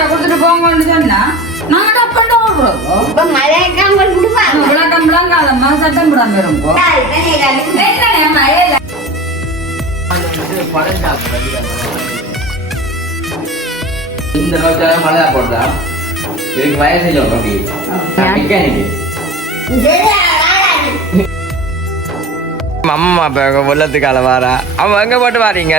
அம்மாட்ட கொடுத்துட்டு போங்கன்னு சொன்னா நாங்க ஓடுறோம் இப்ப மழைக்காம விடுவாங்க விளக்கம் விளங்காதம்மா சட்டம் என்னடே மழையில இந்த ரோட்டால மழை போடுறா இதுக்கு வயசு சொல்லி மெக்கானிக்கு அம்மா இப்போ வெள்ளத்துக்கால வாரா அவன் எங்க போட்டு வாரீங்க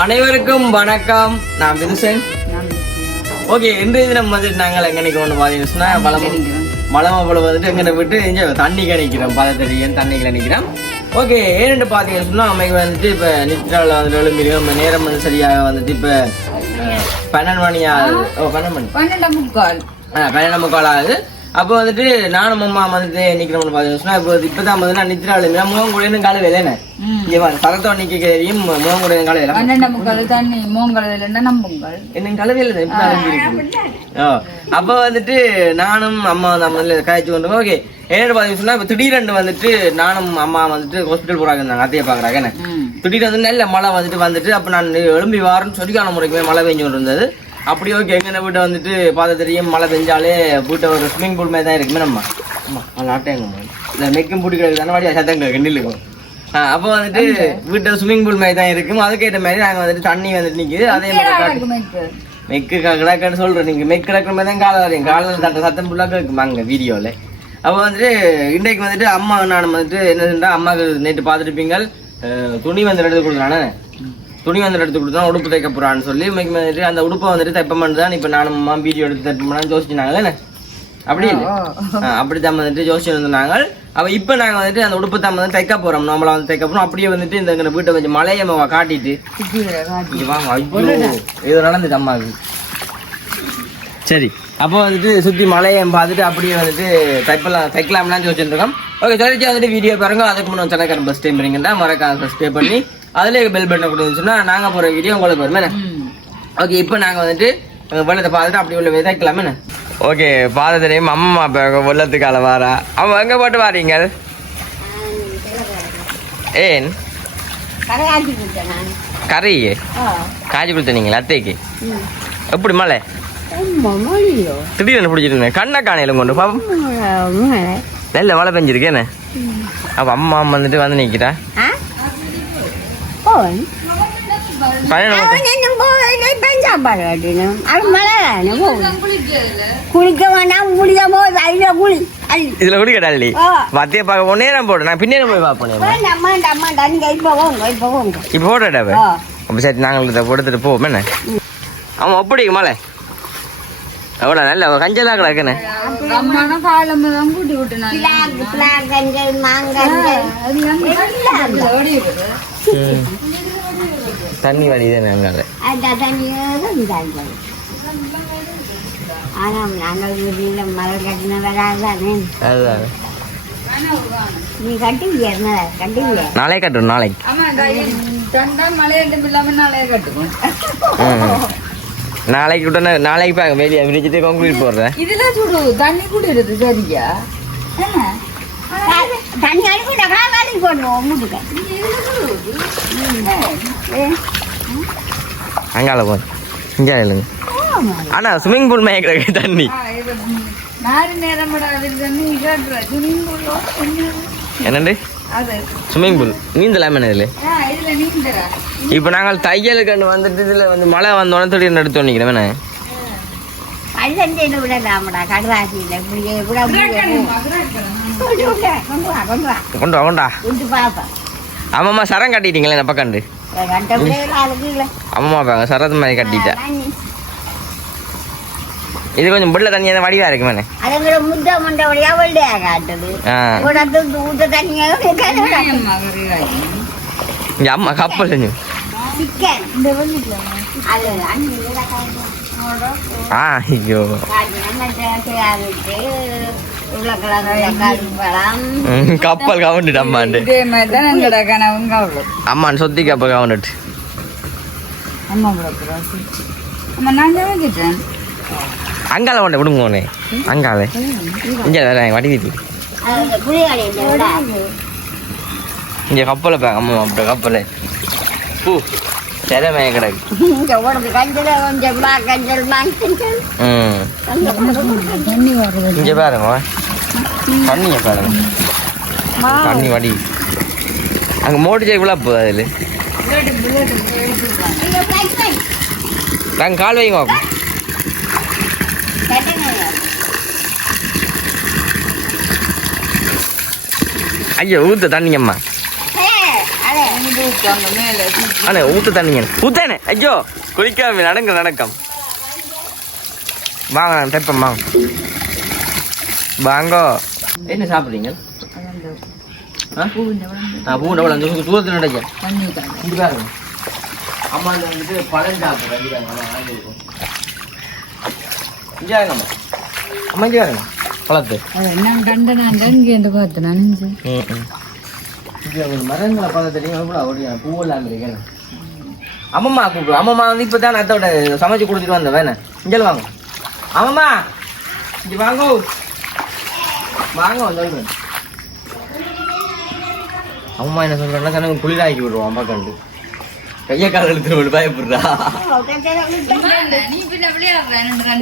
அனைவருக்கும் வணக்கம். நான் விதுசன். ஓகே இன்றைய தினம் வந்துட்டு நாங்கள் எங்க நிற்கிறோம் பார்த்தீங்கன்னா பழம மலமா போல வந்துட்டு எங்கே விட்டு இங்கே தண்ணி கணிக்கிறோம். பதத்தடியன் தண்ணி கணிக்கிறோம்? ஓகே ஏன்னு பார்த்தீங்கன்னு சொன்னால் அம்மைக்கு வந்துட்டு இப்போ நித்ராவில் வந்துட்டு நம்ம நேரம் வந்து சரியாக வந்துட்டு இப்போ பன்னெண்டு மணி ஆகுது. ஓ பன்னெண்டு மணி. பன்னெண்டு முக்கால். ஆ பன்னெண்டு முக்கால் ஆகுது. அப்போ வந்துட்டு நானும் அம்மா வந்துட்டு நிற்கிறோம்னு பார்த்தீங்கன்னா இப்போ இப்போ தான் வந்து நான் நித்ராவில் இன்னும் காலை வேலைன்னு இங்கே சரத்தோட நிற்க தெரியும் முகம் கூட காலை வேலை பன்னெண்டு முக்கால் தண்ணி மூங்கல் இல்லைன்னா நம்புங்கள். என்ன கலவையில் ஓ அப்போ வந்துட்டு நானும் அம்மா வந்து அம்மா காய்ச்சி கொண்டு ஓகே என்னோட பார்த்தீங்கன்னா இப்போ திடீரென்று வந்துட்டு நானும் அம்மா வந்துட்டு ஹாஸ்பிட்டல் போறாங்க இருந்தாங்க அத்தையை பார்க்குறாங்க என்ன? திடீர்னு வந்து நல்ல மழை வந்துட்டு வந்துட்டு அப்போ நான் எழும்பி வாரன்னு சொரிக்கான முறைக்குமே மழை பெஞ்சு கொண்டு இருந்தது அப்படி ஓகே எங்க வீட்டை வந்துட்டு பார்த்து தெரியும் மழை பெஞ்சாலே வீட்டை ஒரு ஸ்விம்மிங் பூல் மாதிரி தான் இருக்குமே நம்ம அம்மா நாட்டேங்க இந்த மெக்கும் பூட்டி கிடக்கு தானே வாடியா சத்தங்க கிண்டிலுக்கும் அப்போ வந்துட்டு வீட்டை ஸ்விம்மிங் பூல் மாதிரி தான் இருக்கும் அதுக்கேற்ற மாதிரி நாங்கள் வந்துட்டு தண்ணி வந்துட்டு நிற்குது அதே மாதிரி மெக்கு கிடக்குன்னு சொல்றேன். நீங்க மெக்கு கிடக்குற மாதிரி தான் காலை வரையும். காலையில் தட்ட சத்தம் ஃபுல்லாக இருக்குமா அங்கே வீடியோவில் அப்போ வந்துட்டு இன்றைக்கு வந்துட்டு அம்மா நான் வந்துட்டு என்ன அம்மாவுக்கு நேற்று பார்த்துருப்பீங்க அஹ், துணி வந்து எடுத்து கொடுத்தானே துணி வந்து எடுத்து கொடுத்தா உடுப்பு தைக்க போறான்னு சொல்லி இன்னைக்கு வந்துட்டு அந்த உடுப்பை வந்துட்டு தைப்பம் தான் இப்போ நானும் அம்மா வீடியோ எடுத்து தைப்போம்னு யோசிச்சுனாங்களே அப்படி இல்லை. அப்படி தான் வந்துட்டு யோசிச்சு இருந்தாங்க. அப்ப இப்போ நாங்க வந்துட்டு அந்த உடுப்பு தான் வந்து தைக்க போறோம். நம்மள வந்து தைக்க போறோம். அப்படியே வந்துட்டு இந்த வீட்டை வச்சு மலையை நம்ம காட்டிட்டு. வாங்க. ஐயோ இது நடந்துச்சு அம்மாவுக்கு சரி. அப்போ வந்துட்டு சுற்றி மலையை பார்த்துட்டு அப்படியே வந்துட்டு தைப்பலாம் தைக்கலாம்லாம் யோசிச்சுருக்கோம் ஓகே சொல்லிச்சு வந்துட்டு வீடியோ பாருங்க. அதுக்கு முன்னாடி தலைக்காரன் பஸ் டைம் பண்ணீங்கன்னா மறக்காம சப்ஸ்கிரைப் பண்ணி அதிலே பெல் பட்டன் கொடுத்துச்சுன்னா நாங்கள் போகிற வீடியோ உங்களுக்கு வருமே ஓகே இப்போ நாங்கள் வந்துட்டு வெள்ளத்தை பார்த்துட்டு அப்படி உள்ள விதைக்கலாமே ஓகே பாத தெரியும் அம்மா இப்போ வெள்ளத்துக்கால வாரா. அவன் எங்கே போட்டு வாரீங்க? ஏன்? கறி காய்ச்சி கொடுத்தனீங்களா அத்தைக்கு? எப்படி மொழியோ? திடீர்னு பிடிச்சிருந்தேன் கண்ணை காணையில கொண்டு பாப்போம் நல்ல மழை பெஞ்சிருக்கேன்னு அப்போ அம்மா அம்மா வந்துட்டு வந்து நிற்கிறா பையனை குளிக்க வேண்டாம் குளிக்க போய் வயல குளி இதுல பார்க்க போனே நான் போடு நான் பின்னே போய் பார்ப்போம் வேண்டாம் வேண்டாம் வேண்டாம் நீங்க இப்ப போங்க இப்ப போங்க இப்போ போட்டா ஆ. அப்போ சரி நாங்கள் இதை கொடுத்துட்டு போவோம் என்ன ஆமாம் அப்படி மலை அவ்வளோ நல்ல கிடக்குன்னு காலம் கூட்டி விட்டுனாங்க விடுது தண்ணி வடிதான் நாங்கள் அந்த தண்ணியோடு ஆனால் நாங்கள் வீட்டில் மரம் கட்டின வராதானே அதுதான். நீ கட்டுவியா கட்டுவியா நாளைக்கு. கட்டுறோம் நாளைக்கு ஆமா தண்டா மலையாட்டம் இல்லாம நாளைய கட்டுவோம். ம். நாளைக்கு விட்டோன்னே நாளைக்கு பாருங்க வெளியே விரிச்சிட்டு கான்கிரீட் போடுறேன். சுடு தண்ணி சரியா? தண்ணி அனுப்பிட்டா காலி போடுவோம் முட்டுக்க அங்கால போ. இங்கே இல்லைங்க ஆனா ஸ்விம்மிங் பூல் மேய கிடக்கு தண்ணி. என்னண்டு? ஸ்விம்மிங் பூல் நீந்தலாமே இதில்? ஆ இதுல நீந்தரா இப்போ நாங்கள் தையலுக்கு வந்துட்டு இதில் வந்து மழை வந்தோடனே திடீர்னு எடுத்து வண்டிக்கிறேன் வேணே கொண்டு கொண்டு வா கொண்டு கொண்டா ஆமாம்மா சரம் கட்டிட்டீங்களே இந்த பக்கண்டு ஆமாம்மா அம்மா பாங்க சரத்து மாதிரி கட்டிட்டா. இது கொஞ்சம் புள்ள தண்ணி அந்த வடிவா இருக்கு மேலே. மண்டை வழியா வெள்ளையா காட்டுது ஊத்த தண்ணியாக அம்மா இங்க அம்மா கப்பல் செஞ்சு. ஆ ஐயோ. கப்பல் கவுண்டுட்டு அம்மாண்டு அம்மான் சொத்தி கப்பல் கவுண்டுட்டு அங்கால கொண்டு விடுங்க உன்னை அங்கால இங்கே வேற வடிவிட்டு இங்கே கப்பலை பா அம்மா அப்படி கப்பலை பூ திறமைய கிடக்கு இங்க இங்கே பாருங்க தண்ணியை பாருங்க. தண்ணி வடி. அங்கே மோட்டர் சைக்கிளா போகுது அதில் நாங்கள் கால் வைங்க பார்ப்போம் ஐயோ ஊத்த தண்ணிங்கம்மா அண்ணே ஊத்த தண்ணிங்க ஊத்தானே? ஐயோ குளிக்காம நடங்க நடக்கம். வாங்க வாங்க. வாங்கோ. என்ன சாப்பிட்றீங்க? நான் அந்த தூரத்தில் நடக்கேன் பாருங்க. அம்மா வந்துட்டு பழம் சாப்பிட்றேன் இங்கே அம்மா இங்கே வாங்க பழத்து. மரங்களை பார்த்து தெரியும்? எவ்வளோ அப்படியா பூவெல்லாம் இருக்கேன் அம்மம்மா அம்மம்மா வந்து இப்போ தான் அத்தோட சமைச்சு கொடுத்துட்டு வந்தேன் வேணே. இங்கே வாங்க. அம்மம்மா இங்கே வாங்க. வாங்க அம்மா என்ன சொல்கிறேன்னா கணக்கு குளிராக்கி விடுவோம் அம்மா கண்டு. கையை கால எடுத்துட்டு பயப்படுறா நீ பின்ன விளையாடுற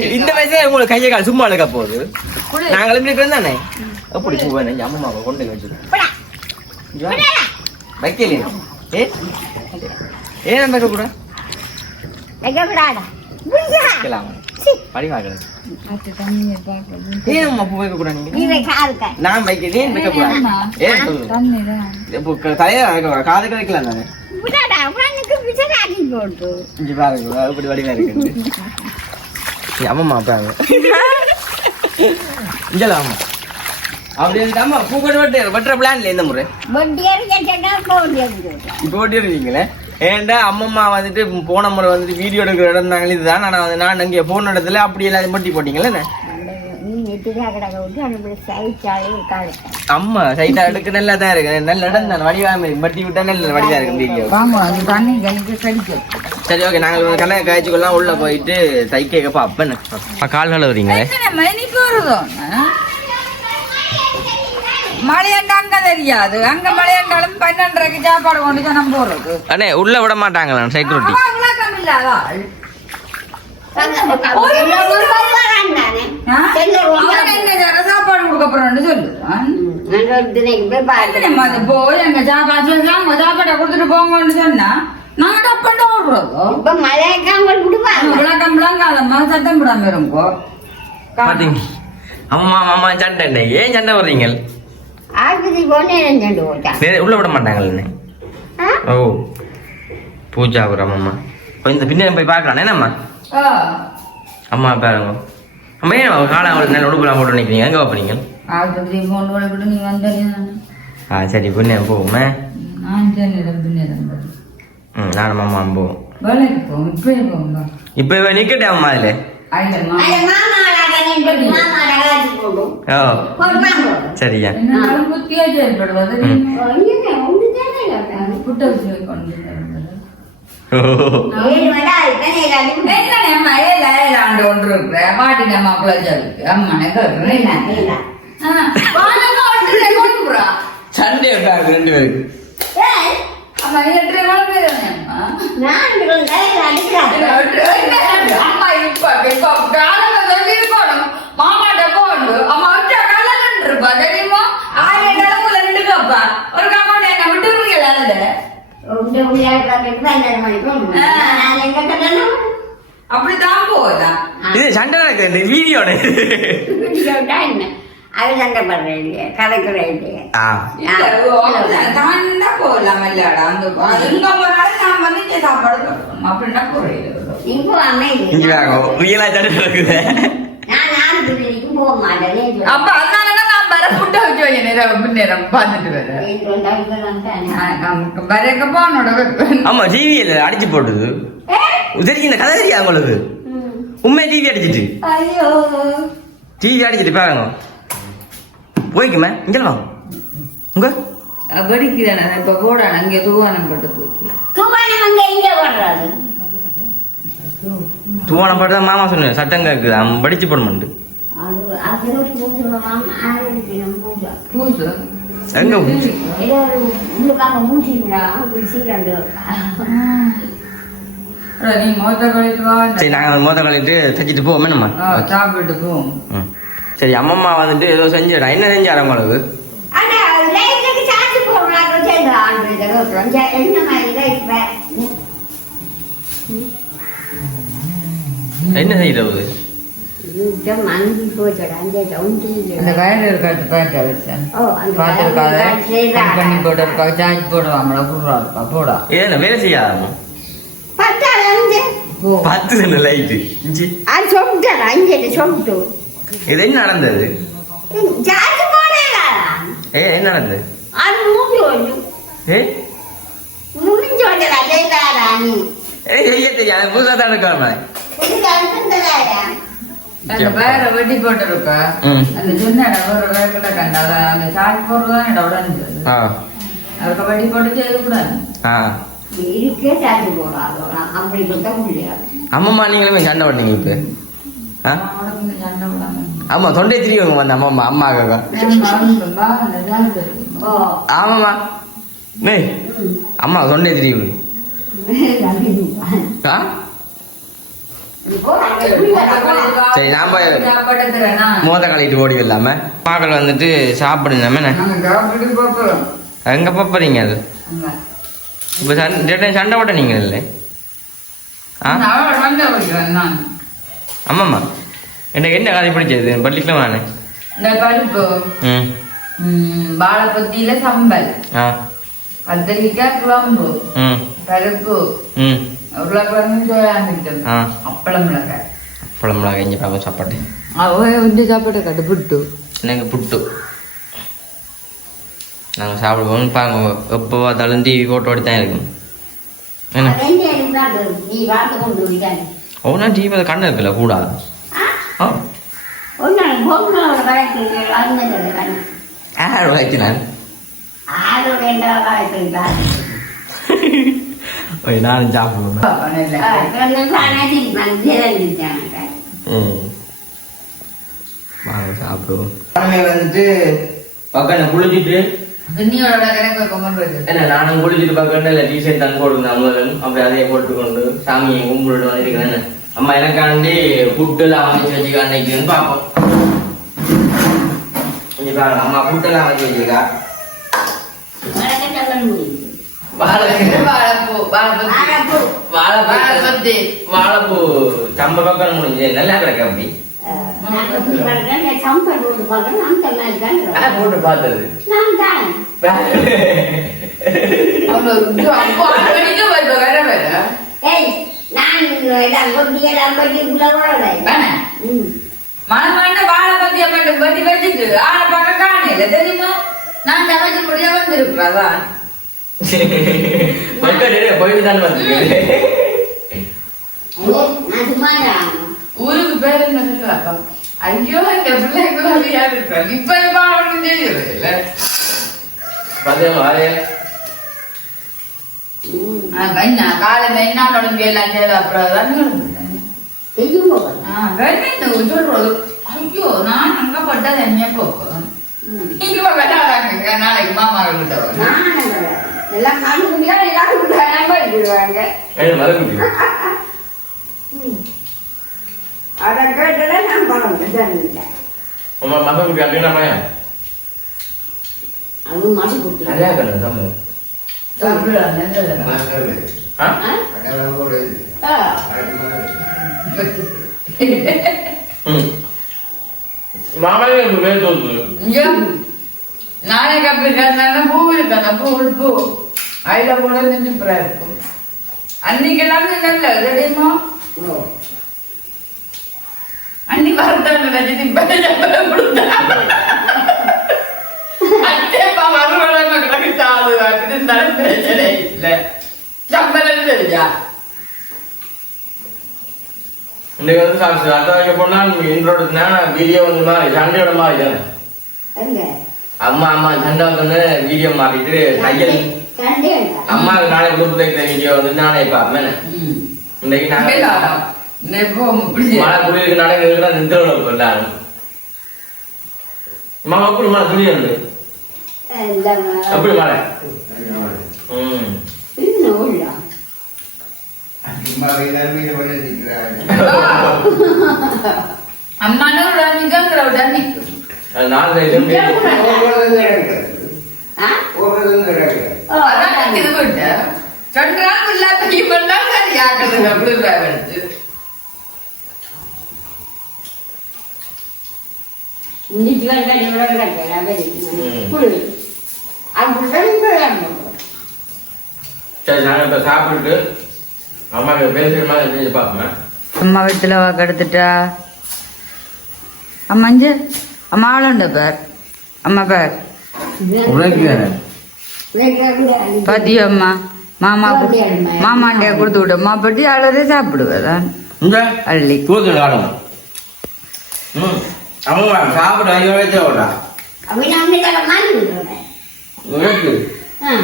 இந்த வயசுல உங்களுக்கு கையை கால் சும்மா எடுக்க போகுது. நாங்கள் இருக்கிறோம் தானே? எப்படி பூவேன் என் அம்மாவை கொண்டு வச்சிருக்கேன் வைக்கலையே. ஏ? ஏன் வைக்க கூட? அம்மா வைக்க கூடாது? ஏன் சொல்லுங்க தண்ணி தான். இங்க பாருங்க அப்படி வடிவா இருக்கு அம்மா பாருங்க இங்கல அம்மா அம்மா பூ கொண்டு வெட்டு வெட்டுற பிளான்ல இந்த முறை. இப்போ ஓட்டிருக்கீங்களே ஏன்டா அம்மம்மா வந்துட்டு போன முறை வந்துட்டு வீடியோ எடுக்கிற இடம் தாங்களே இதுதான். நான் வந்து நான் அங்கே போன இடத்துல அப்படி எல்லாத்தையும் பட்டி போட்டீங்களே அம்மா சைட்டா எடுக்க நல்லா தான் இருக்கு. நல்ல இடம் தான். வடிவாம இருக்கு. பட்டி விட்டா நல்ல வடிவா இருக்கு வீடியோ. சரி ஓகே நாங்கள் கண்ணை காய்ச்சிக்கொள்ளலாம். உள்ள போயிட்டு தைக்க அப்பன்னு கால் கழுவுறீங்களே? மணி போறதோ மழையண்டாங்க தெரியாது. அங்க மழையண்டாலும் பன்னெண்டரைக்கு சாப்பாடு கொண்டு தான் போறது. அண்ணே உள்ள விட மாட்டாங்களா செக்யூரிட்டி விளக்கம் இல்லாத? சாப்பாடு கொடுக்க என்னம்மா அது போய் எங்க சாப்பாடு சொல்லி சாப்பாடை கொடுத்துட்டு போங்கன்னு சொன்னா நாங்க டப்பண்டு ஓடுறதோ விளக்கம் விளங்காதம்மா சத்தம் விடாம இருங்கோ. பாத்தீங்க. அம்மா மாமா சண்டை. ஏன் சண்டை வர்றீங்க நேரே உள்ள விட மாட்டாங்களே ஓ பூஜா வரும் அம்மா கொஞ்சம் பின்னாடி போய் பார்க்கலாம் என்னம்மா. அம்மா பாருங்க. அம்மா ஏன் காலை அவளுக்கு நல்ல உடுப்புலாம் போட்டு நிற்கிறீங்க எங்கே பார்ப்பீங்க ஆஸ்பத்திரி போன் நீ ஆ சரி பின்னே போவோமே. ம் நானும் அம்மா போவோம். வேலைக்கு போவோம் இப்பயே போங்க இப்போ இவ நிற்கட்டே அம்மா அதில்? ஓ சரியா. சண்டே ரெண்டு பேருக்கு அம்மா, இப்ப காலையில சொல்லியிருக்கணும். மாமாட்ட போண்டு. அம்மா, ஒற்றை காலையில இருப்பா, தெரியுமா? ஆயிரம் கிழங்குல நின்னுக்கப்பா. ஒரு காமாண்ட என்ன விட்டுருவீங்களா அதுல? அப்படித்தான் போகலாம் இது சண்டை நடக்குது இந்த வீடியோட. அது சண்டை பண்றேன் இல்லையா? கலக்குறேன் இல்லையா? ஆ. தாண்டா போகலாம் இல்லடா அந்த எங்க போனாலும் நான் வந்து இங்க சாப்பாடு அப்படின்னா குறையுது இப்போ அமைதி இங்க வாங்க. ரியலா சண்டை நடக்குது. ஆஸ்பத்திரிக்கும் போக மாட்டேன் அப்ப அதனாலதான் புட்ட வச்சு வைக்க நேரம் முன்னேறம் பார்த்துட்டு வரேன் ஆமா டிவியில அடிச்சு போட்டது தெரியும் இந்த கதை தெரியாது உங்களுக்கு உண்மை டிவி அடிச்சிட்டு ஐயோ டிவி அடிச்சிட்டு பாருங்க போய்க்குமே இங்கே வாங்க உங்க வெடிக்குதானே இப்ப போடான அங்க தூவானம் போட்டு துவானம் அங்க தூவானம் பாட்டு மாமா சொன்னேன் சட்டம் கேட்குது அவன் படிச்சு ஆரோக்கியம் பூஜா எங்க அட, நீ மோத்த கழித்து வா. சரி நாங்கள் மோத கழிட்டு தைச்சிட்டு போவோமே நம்ம. சாப்பிட்டு போவோம். ம். சரி அம்மம்மா வந்துட்டு ஏதோ செஞ்சிடா. என்ன செஞ்சாரா உங்களுக்கு? என்ன மாதிரி லைட் என்ன செய்யறது? அந்த வயர் இருக்காது பேட்டை வச்சேன் ஓ அந்த பார்த்துருக்காத? செய்தா பண்ணி போட்டு இருக்கா சார்ஜ் போடுவாங்களா புடுறா இருக்கா போடா. ஏன்னா வேலை செய்யாதாமா பத்து தானே லைட்டு அது சொல்லிட்டு இது என்ன நடந்தது? சார்ஜ் போடலா ஏ என்ன நடந்தது? அது மூடி ஒன்று ஏ? முடிஞ்சு வந்ததா செய்தாரா நீ? ஏ செய்ய தெரியாது. புதுசாக தான் இருக்காம அந்த வயரை வெட்டி போட்டு இருக்கா ம். அந்த சின்ன ஒரு கண்டால அந்த சார்ஜ் போடுறதான் இடம் ஆ. அதுக்கு வெட்டி போட்டு செய்யக்கூடாது. ஆ. இருக்கே சார்ஜ் போடாதோ அப்படி கொடுத்தா முடியாது. அம்மம்மா நீங்களுமே சண்டை பண்ணீங்க இப்போ? ஆமா தொண்டை திரிவங்க வந்த அம்மாக்காக்கா ஓ. ஆமாம்மா. மேய் அம்மா தொண்டை திரிவு ஆ? சரி, நாம- மோத கழிட்டு ஓடி இல்லாம மக்கள் வந்துட்டு சாப்பிடுங்க எங்க போறீங்க அது? இப்போ சண்டை சண்டை போட்ட நீங்க இல்லை? ஆமாம்மா. எனக்கு என்ன கதை பிடிச்சது? பள்ளிக்கிழமை நானே இந்த பருப்பு வாழைப்பத்தியில சம்பல். ஆ. கத்திரிக்காய் குழம்பு. ம். பருப்பு. அப்பளம் மிளகாய் பழம்புலாம் கஞ்சி பாப்பா சாப்பாடு அவ வந்து சாப்பாடு கட்டு புட்டு எனக்கு புட்டு நாங்கள் சாப்பிடுவோம் பாருங்க எப்போ பார்த்தாலும் டிவி போட்டோ தான் இருக்கும் என்ன நீ வார்த்தை கொண்டு விட்டாங்க ஒவ்வொன்றா டிவி கண்ணு இருக்குல்ல கூடாது ஆ ஒன்று பொண்ணோட கணக்கு அது கணக்கு யார் வைக்கிறான் ஆறு சாப்பிடுவேன் ம் வாங்க சாப்பிடுவோம் வந்துட்டு பக்கம் குளிச்சுட்டு நானும் குளிச்சுட்டு பக்கம் இல்லை டிஷர்ட் தான் போட்டுருந்தேன் அம்மன் அப்படி அதையே போட்டுக்கொண்டு சாமியை கும்பிட்டு வந்திருக்கிறேன் அம்மா எனக்காண்டி புட்டெல்லாம் அமைச்சு வச்சுக்க அன்னைக்குன்னு பார்ப்போம் அம்மா புட்டெல்லாம் அமைச்சு வச்சிருக்கா வாழைப்பூ. வாழைப்பூ வாழைப்பூ. வாழைப்பூ. சம்ப பக்கம் முடிஞ்சு. நல்லா கிடக்கு அப்படி? போட்டு பார்த்தது. மனமாண்ட வாழை பத்திய மட்டும் பத்தி வச்சுட்டு ஆளை பக்கம் காணையில தெரியுமா? நான் சமைச்சு முடிய வந்திருக்கிறதா? மக்கள் போயிட்டு தானே ஊருக்கு பேர் என்ன ஐயோ இந்த பிள்ளைக்கு வழியா இருக்கிறாங்க இப்ப பாடம் செய்யறது இல்ல காலையில என்ன உடம்பு எல்லாம் செய்த அப்புறம் தான் சொல்றது. ஐயோ நான் அங்க பட்டது என்ன போக்கும் நீங்க விளையாடாங்க நாளைக்கு மாமா கிட்ட வரும் எல்லாம் கண்டுபிடியா எல்லாரும் ஏய் மறந்து அதை கேட்டதான் நான் பணம் உமா மகன் குட்டி அப்படின்னா அது குட்டி நல்லா இருக்கணும் மாமாவே பேர். சொல்லுது. நாளைக்கு அப்படி பூ இருக்காங்க பூ பூ. அதுல கூட நின்று இருக்கும் அன்னைக்கு எல்லாமே நல்ல ஓ அன்னி வரதான் கொடுத்தா அச்சேப்பா மறுபடியும் கிடக்கு சாது இருந்தாலும் பிரச்சனை இல்லை சம்பளம் தெரியா இந்த வந்து சாப்பிட்டு அடுத்த வைக்க போனா இன்றோட வீடியோ வந்து மாதிரி சண்டையோட மாதிரி அம்மா அம்மா சண்டை வந்து வீடியோ மாறிட்டு தையல் அம்மாவுக்கு நாளை குரூப் தைக்கிற வீடியோ வந்து நானே பார்ப்பேன் இன்னைக்கு நாங்க மழை குடியிருக்கு நாளை எங்களுக்கு நிந்திரோட எல்லாரும். அம்மா அப்படி மழை? துணி வந்து? அப்படி மழை. ம். இன்னும் உள்ள அம்மானு மிகங்கிற உடனே அது நாலு தைக்கும் ஆ ஓ அதான் இது விட்டு ரெண்டு நாள் இல்லாத இன்னைக்கு வேண்டாம் வேண்டாம் வேண்டாம் சரி இப்போ அம்மாவுக்கு பேசுகிற மாதிரி செஞ்சு பார்ப்போம்? அம்மா வீட்டுல கெடுத்துட்டா? அம்மா அஞ்சு அம்மா ஆளுண்ட பேர். அம்மா பேர். பாத்தியோ அம்மா? மாமா மாமாண்டியா கொடுத்து விட்டம்மா பட்டி அழகே சாப்பிடுவேதான் இந்த அள்ளி.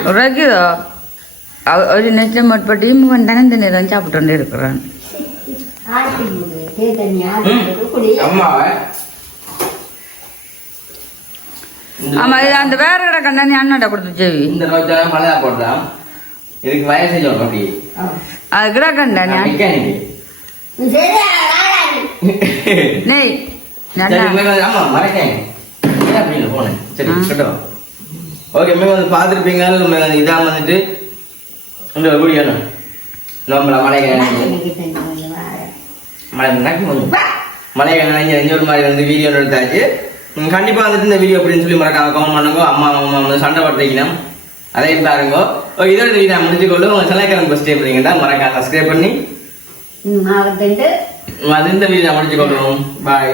உரைக்குதோ ஒரு நெச்சம் பட்டி இவன் தனந்த நேரம் சாப்பிட்டு இருக்கிறான் ஆட்டி விடு தேத்தண்ணி ஆட்டி ம். விடு குடி அம்மாவை இந்த- ஆமா இது அந்த வேற கிடக்கண்டா நீ அண்ணாட்ட கொடுத்து செவி இந்த ரோஜா மழையா போடலாம் இதுக்கு வயசு சொல்லணும் அப்படி. அது கிடக்கண்டா நீ? அண்ணா- மெக்கானிக்கு சரி ஆடாது நெய் ஆமா மறக்கேன். அப்படின்னு போனேன். சரி. கட்டும் ஓகே மேம் வந்து பார்த்துருப்பீங்க இதான் வந்துட்டு இந்த வீடியோ நம்மள மழை மழை மழை நனைஞ்சு ஒரு மாதிரி வந்து வீடியோ எடுத்தாச்சு. ம், கண்டிப்பா வந்துட்டு இந்த வீடியோ அப்படின்னு சொல்லி மறக்காம கமெண்ட் பண்ணுங்க. அம்மா அம்மா வந்து சண்டை பட்டுறீங்க அதையும் பாருங்க. இதோட வீடியோ நான் முடிச்சுக்கொள்ளும் உங்க செலக்கிழமை ஃபஸ்ட் டைம் பண்ணீங்கன்னா மறக்காம சப்ஸ்கிரைப் பண்ணி. அது இந்த வீடியோ நான் முடிச்சுக்கொள்ளும் பாய்